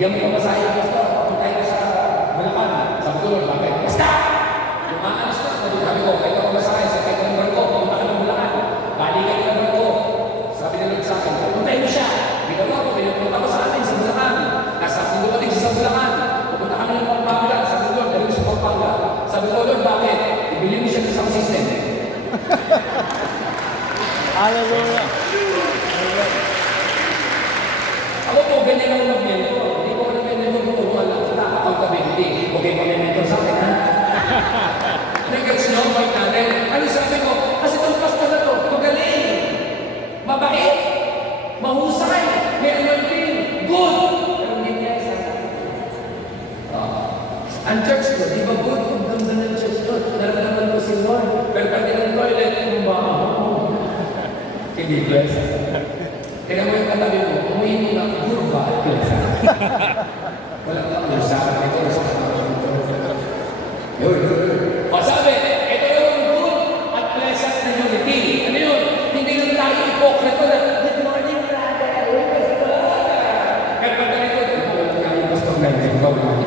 Bigyan mo yung masahe ng pastor. Punta tayo sa Bulacan. Sabi ko, Lord, bakit? Basta! Lumaalis na. Sabi ko, kahit ako masahe, sa kahit ng barko, punta ka ng Bulacan. Balikan ka ng barko. Sabi ni Lord sa akin, puntahin mo siya. Ginawa ko, pinupunta ko sa atin sa Bulacan. Nasa akin dumating siya sa Bulacan. Pupunta kami ng Pampanga. Sabi ko, Lord, dali mo sa Pampanga. Sabi ko, Lord, bakit? Ibili mo siya ng sound system. Hallelujah. Ako po, ganyan ang mag-mentor. Hindi ko nag-mentor ko turuan lang. Accountability. Okay pa may mentor sa akin, ha? Nag-gets nyo, Mike natin. Ano sabi ko? Kasi itong pastor na to, magaling. Mabait. Mahusay. May anointing. Good. Pero hindi niya isa. Ang church ko, di ba good? Ang ganda ng church ko. Naramdaman ko si Lord. Pero pag ng toilet, hindi bless. Kaya mo yung katabi mo, umuwi mo na, good ba at bless? Wala ka usahan. Ito na sa katabi mo. Yun. O sabi, ito yung good at pleasant na unity. Ano yun? Hindi lang tayo ipokrito na, good morning, brother. Kaya pag ganito, walang nga yung pastor na yun. Ikaw lang.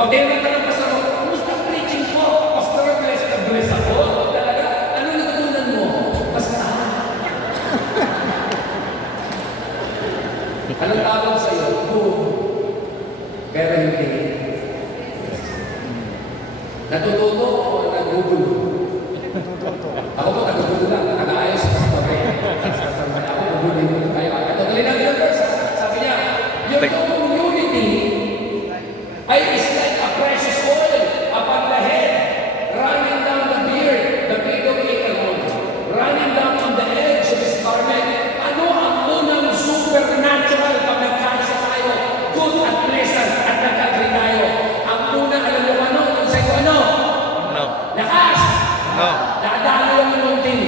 Pag ganyan ka ng pastor, kumusta preaching ko? Pastor, bless ako. Talaga, ano natutunan mo? Basta. Anong tawag sa'yo? Good. Pero hindi. Natututo o nagugulo? Ako po, nagugulo lang. Nakaayos sa story. Ako, nagugulo lang tayo. Katutuloy namin ang verse. Sabi niya, yung unity ay is like a precious oil upon the head, running down the beard, the beard of Aaron, running down on the edge of his garment. Ano ang unang supernatural pag nagkaisa tayo? Good at pleasant at nag-agree tayo. Ang una, alam mo ano? Ang sa'yo ano? No. Lakas! No. Dadalo yung anointing.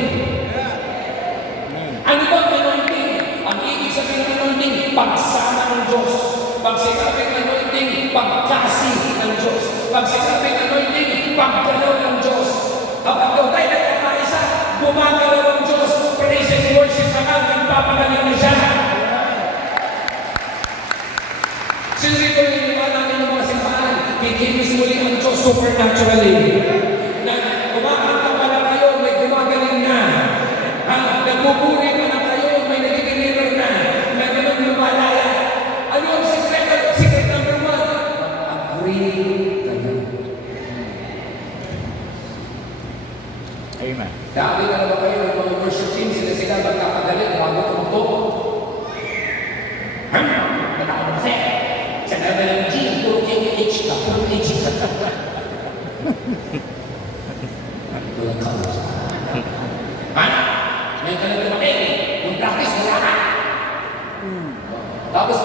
Ano ba ang anointing? Ang ibig sabihin ng anointing, pagsama ng Diyos. Pag sinabing anointing, pagkasi ng Diyos. Pag sinabing anointing, paggalaw ng Diyos. Kapag daw tayo nagkakaisa, gumagalaw ang Diyos. Praise and worship na lang, nagpapagaling na siya. Sino rito yung iba namin ng mga simbahan? Kikinis muli ang Diyos supernaturally. Na kumakanta pala kayo, may gumagaling na. Nagpupuri pa na kayo, may nagigiliver na. Meron ng lumalaya. Ano ang secret? Secret number 1. Mag-agree kayo. Amen. Dami na naman kayo ng mga worship team, sila magkakagaling, bago tumutok. Natakot kasi. Sa naman ng G, puro KH ka, puro H ka. Walang kausa. Ano? Ngayon ka lang tumakin. Yung practice, wala ka. Tapos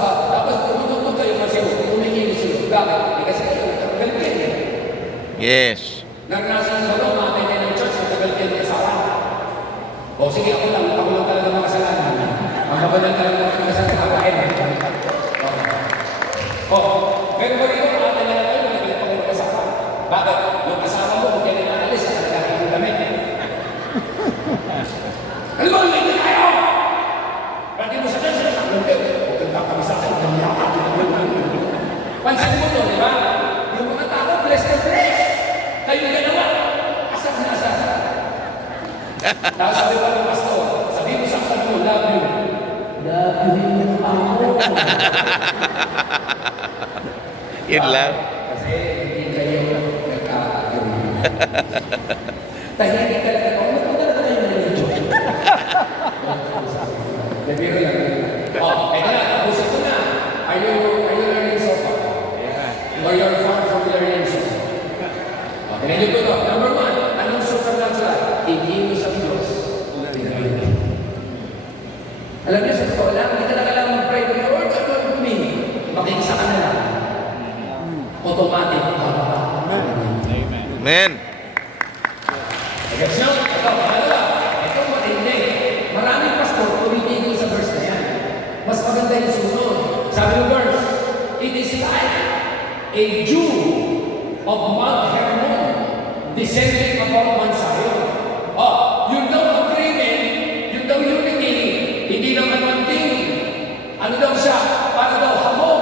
tumutok kayo kasi tumikinis yun. Bakit? Kasi kayo, nagkagaling kayo. Yes. Naranasan sa loob, maatay kayo ng church, nagkagaling kayo ng asawa. O sige, ako lang talaga makasalanan. Ang kabalan talaga makasalanan, kapain. Pero ba rin ako, atay na kayo, nagkagaling pa kayo ng asawa. Bakit? Yung asawa mo, kung kailan naalis, nakagaling yung damit. Ano ba, hindi tayo? Pati mo sa church, nakakulong kayo. Huwag kang kami sa akin, nangyaka. Pansin mo to, di ba? Yung mga tao, bless na bless. Kayo ganawa. Asan na asan? Tapos sabi pa ng pastor, sabi mo sa akin mo, love you. Love you ako. Yun lang. Kasi hindi kayo nagkakagawin. Tahimik talaga ako. Napunta na tayo ng medyo. Nabiro lang. Eka na, tapusin ko na. Are you learning so far? Or you're far from learning so far? Okay, nandito to. Number 1, anong supernatural? Igilos ang Diyos. Alam niyo, sa totoo lang, hindi ka na kailangan mag-pray to the Lord, anoint me. Makikisa ka na lang. Automatic, bababa. Amen. Gets nyo? Ito, pangalawa. Ito matindi. Maraming pastor tumitigil sa verse na yan. Mas maganda yung susunod. Sabi ng verse, it is like a dew of Mount Hermon descending upon Mount Zion. Yun daw agreement, yun daw unity, hindi naman one thing. Ano daw siya? Para daw hamon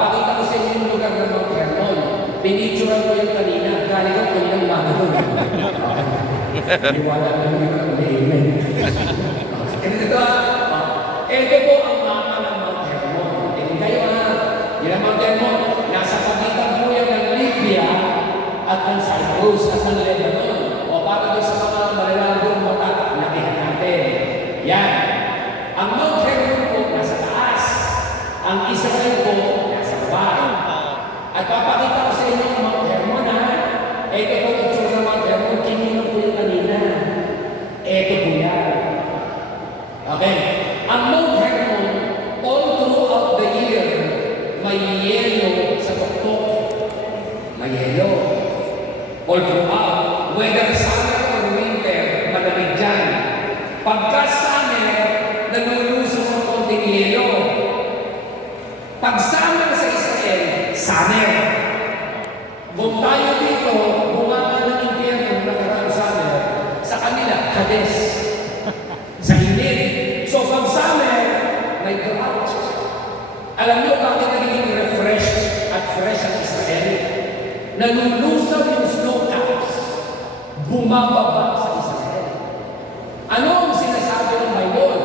Papakita ko sa inyo yung lugar ng Mount Hermon. Pinicturean ko yung kanina. Galing ko kaninang umaga doon. Iwala na yung amen. Ganito ito po ang mapa ng Mount Hermon. Tingin kayo Yan ang Mount Hermon. Nasa pagitan po yan ng Libya at ng Cyprus at ng Lebanon. O para doon sa mga malalandong mata, nakihan natin. Yan. Ang Mount Hermon po nasa taas. Ang Israel po nasa baba. At papakita ko sa inyo ang Mount Hermon Ito po yung tsura ng Mount Hermon. Kinino po yung kanina. Ito po yan. Okay. Ang Mount Hermon, all throughout the year, may yelo sa tuktok. May yelo. All throughout. Whether summer or winter, malamig dyan. Pagka summer, nanulusong ng konting yelo. Pag summer sa Israel, summer. Kung tayo dito, bumanga ng impyerno nakaraan summer, sa kanila, Hades. Sa init. So pag summer, may drought. Alam niyo bakit nagiging refreshed at fresh ang Israel? Nalulusaw yung snow caps. Bumababa sa Israel. Ano ang sinasabi ng Bible?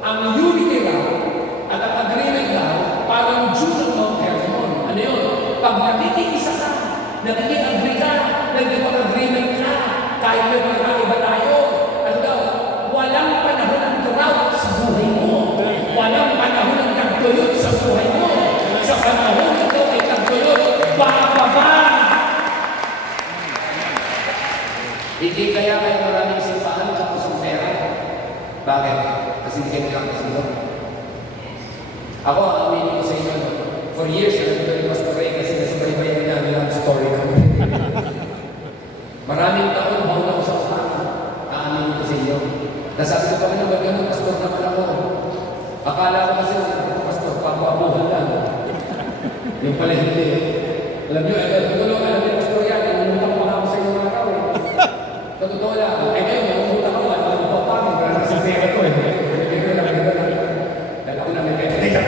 Ang unity raw at ang agreement raw parang Jew ng Mount Hermon. Ano yun? Pag nagiging-isa ka, nagiging-agree ka, nagiging-agreement ka, kahit may magkaiba tayo, ano daw? Walang panahon ng drought sa buhay mo. Walang panahon ng tagtuyot sa buhay mo. Sa panahon ito ay tagtuyot, bababa! Hindi kaya may maraming simbahan tapos ang pera. Bakit? Kasi hindi kayo nakakasundo. Ako, aminin ko sa inyo, for years, alam ko rin mas tuloy kasi nasubaybayan namin ang story ko. Maraming taon, baon ako sa utang. Aaminin ko sa inyo. Nasabi ko kami naman ganun, pastor naman ako. Akala ko kasi, pastor, papabuhan lang. Yung pala hindi. Alam nyo, alam nyo, pastor yan, umutang pa ako sa inyo mga tao. Sa totoo lang, ngayon, umutang ako, ano po pa, wala kasi pera ko eh. Dala ko na may pera.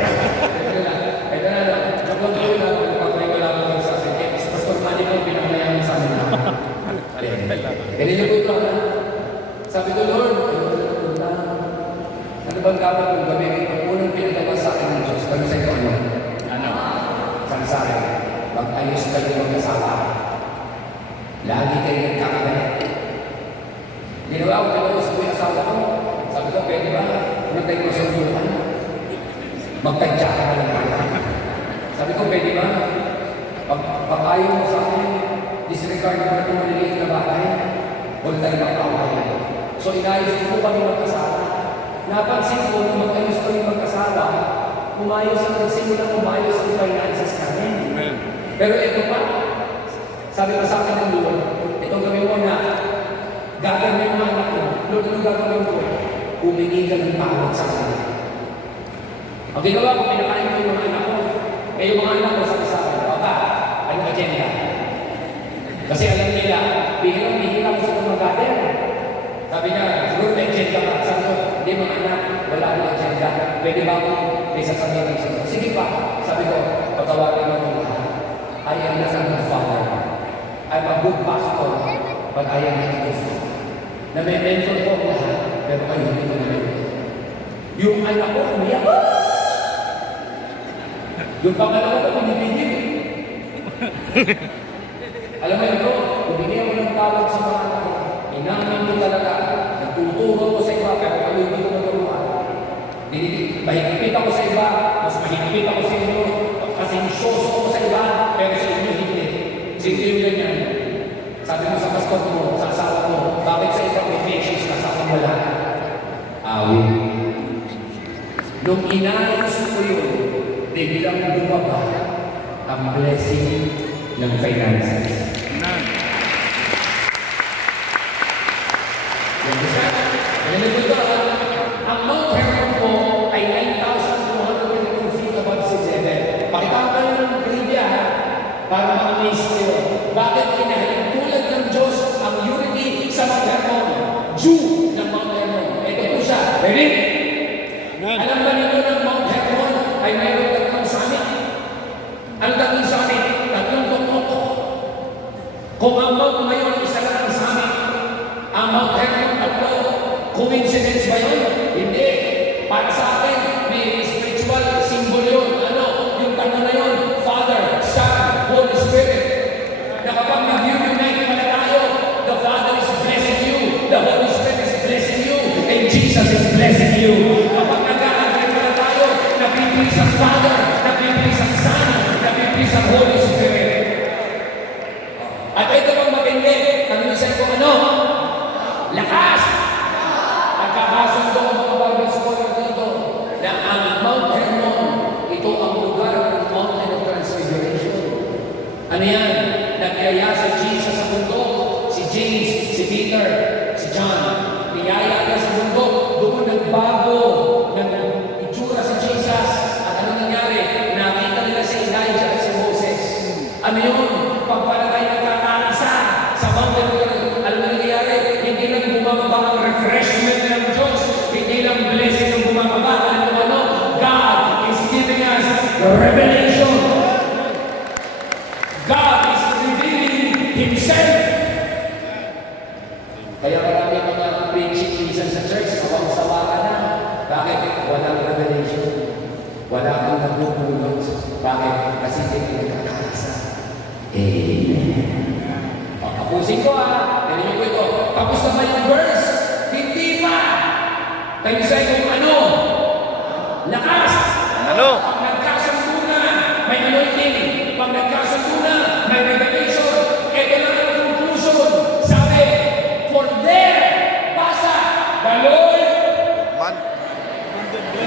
Ito na lang, kapag ko na, nagpapray ko lang ako sa akin. Kaya si Pastor Manny ko, pinakalayan sa amin na. Ganyan niyo po ito. Sabi ko, Lord, ano bang dapat kong gawin? Ang unang pinagawa sa akin ng Diyos, kami sa inyo ano? Ano? Sabi mag-ayos kayo mag-asawa. Lagi kayo nagkakagalit. Ginawa ko, pinagawas ko yung asawa ko. Sabi ko, pwede ba? Ano tayo ko sa buwan? Magkadya ka na lang. Sabi ko, pwede ba? Pag-ayaw mo sa akin, disregard mo na itong maliliit na bagay, huwag tayo magkaway. So, inayos ko kami mag-asawa. Napansin ko, nung mag-ayos kami mag-asawa, umayos ang nagsimula, umayos ang finances namin. Pero ito pa, sabi ko sa akin ng Lord, itong gawin mo na, gagawin mo anak ko, Lord, ano gagawin ko? Humingi ka ng tawad sa akin. Ang ginawa ko, pinakain ko yung mga anak ko. Eh, yung mga anak ko sa akin, Papa, anong agenda? Kasi alam nila, bihirang-bihirang ko sa mag-gather. Sabi niya, siguro may agenda ka. Sabi ko, hindi mga anak, wala akong agenda. Pwede ba ako may sasabihin sa iyo? Sige pa. Sabi ko, pagkawarin mo mga lahat. I am not a good father. I'm a good pastor, but I am not a good father. Na may mentor ko ang lahat, pero kayo hindi ko na mentor. Yung anak ko, umiyak. Yung pangalawa ko, pinipigil. Alam mo ito, bumigyan mo ng tawag sa mga anak ko. Inamin mo talaga, nagtuturo ko sa iba, pero kami hindi ko naturuan. Mahigpit ako sa iba, mas mahigpit ako sa inyo, kasi nisyoso ako sa iba, pero sa inyo hindi. Sige yung ganyan. Sabi mo sa pastor mo, sa asawa mo, bakit sa iba may patience ka sa akin wala? Awin. Nung inayos ko yun, biglang bumaba ang blessing ng finances. Ang Mount Hermon po ay 9,222 feet above sea level. Pakita ko kayo ng trivia para ma-amaze kayo. Bakit kinahayang tulad ng Diyos ang unity sa Mount Hermon? Jew ng Mount Hermon. Ito po siya. Ready? Alam ba ninyo ng Mount Hermon ay mayroon tatlong summit? Coincidence ba yun? Hindi. Para sa atin, may spiritual symbol yun. Ano? Yung tanong na yun, Father, Son, Holy Spirit. Na kapag nag-unite pala tayo, the Father is blessing you, the Holy Spirit is blessing you, and Jesus is blessing you. Kapag nag-agree pala tayo, napipilis ang Father, napipilis ang Son, napipilis ang Holy Spirit. At ito pang matindi, kamilisay ko ano? Lakas! Nagkakasundo ang mga Bible scholar dito na ang Mount Hermon, ito ang lugar ng Mountain of Transfiguration. Ano yan? Nagyaya si Jesus sa mundo, si James, si Peter, si John. Niyaya niya sa mundo, doon nagbago ng itsura si Jesus. At ano nangyari? Nakita nila si Elijah at si Moses. Ano yun? Pagpalagay nagkakaisa sa Mountain of Transfiguration. Alam na nangyayari? Hindi lang bumababa ang refreshment ng Diyos. Hindi lang blessing ang bumababa. Alam mo ano? God is giving us the revelation. God is revealing Himself. Kaya marami mga preaching minsan sa church, sawa-sawa ka na. Bakit? Walang revelation. Wala kang nagpupulot. Bakit? Kasi hindi ka nagkakaisa. Amen. Tapusin ko Ganyan ko ito. Tapos na ba yung verse? Hindi pa. Kaya sa kung ano? Lakas. Ano? Pag nagkasundo na, may anointing. Pag nagkasundo na,